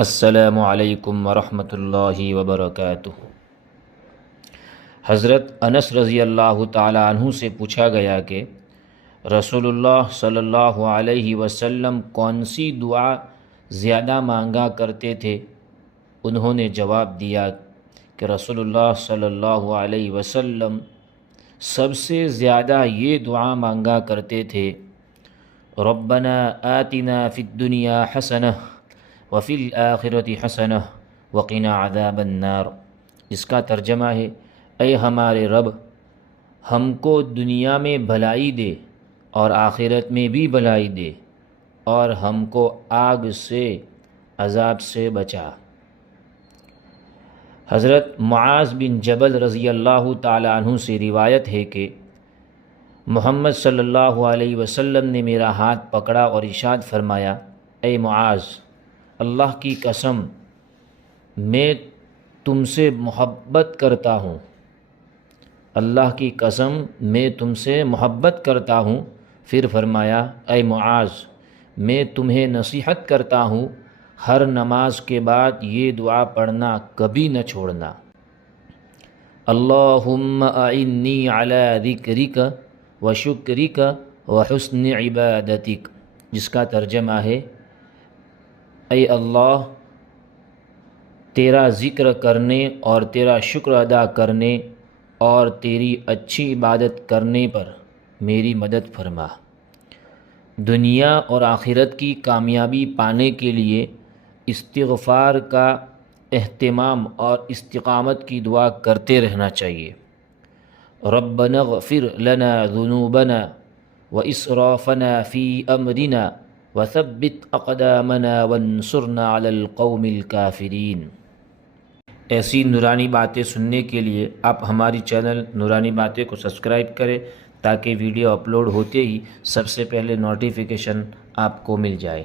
السلام علیکم ورحمۃ اللہ وبرکاتہ۔ حضرت انس رضی اللہ تعالیٰ عنہ سے پوچھا گیا کہ رسول اللہ صلی اللہ علیہ وسلم کون سی دعا زیادہ مانگا کرتے تھے؟ انہوں نے جواب دیا کہ رسول اللہ صلی اللہ علیہ وسلم سب سے زیادہ یہ دعا مانگا کرتے تھے، ربنا آتنا فی الدنیا حسنہ وفی الآخرۃ حسنہ وقنا عذاب النار، جس کا ترجمہ ہے، اے ہمارے رب، ہم کو دنیا میں بھلائی دے اور آخرت میں بھی بھلائی دے، اور ہم کو آگ سے، عذاب سے بچا۔ حضرت معاذ بن جبل رضی اللہ تعالیٰ عنہ سے روایت ہے کہ محمد صلی اللہ علیہ وسلم نے میرا ہاتھ پکڑا اور ارشاد فرمایا، اے معاذ، اللہ کی قسم میں تم سے محبت کرتا ہوں، اللہ کی قسم میں تم سے محبت کرتا ہوں۔ پھر فرمایا، اے معاذ، میں تمہیں نصیحت کرتا ہوں، ہر نماز کے بعد یہ دعا پڑھنا کبھی نہ چھوڑنا، اللہم اعنی علی ذکرک وشکرک وحسن عبادتک، جس کا ترجمہ ہے، اے اللہ، تیرا ذکر کرنے اور تیرا شکر ادا کرنے اور تیری اچھی عبادت کرنے پر میری مدد فرما۔ دنیا اور آخرت کی کامیابی پانے کے لیے استغفار کا اہتمام اور استقامت کی دعا کرتے رہنا چاہیے۔ ربنا اغفر لنا ذنوبنا واسرافنا فی امرنا وثبت اقدامنا وانصرنا علی القوم الکافرین۔ ایسی نورانی باتیں سننے کے لیے آپ ہماری چینل نورانی باتیں کو سبسکرائب کریں تاکہ ویڈیو اپلوڈ ہوتے ہی سب سے پہلے نوٹیفیکیشن آپ کو مل جائے۔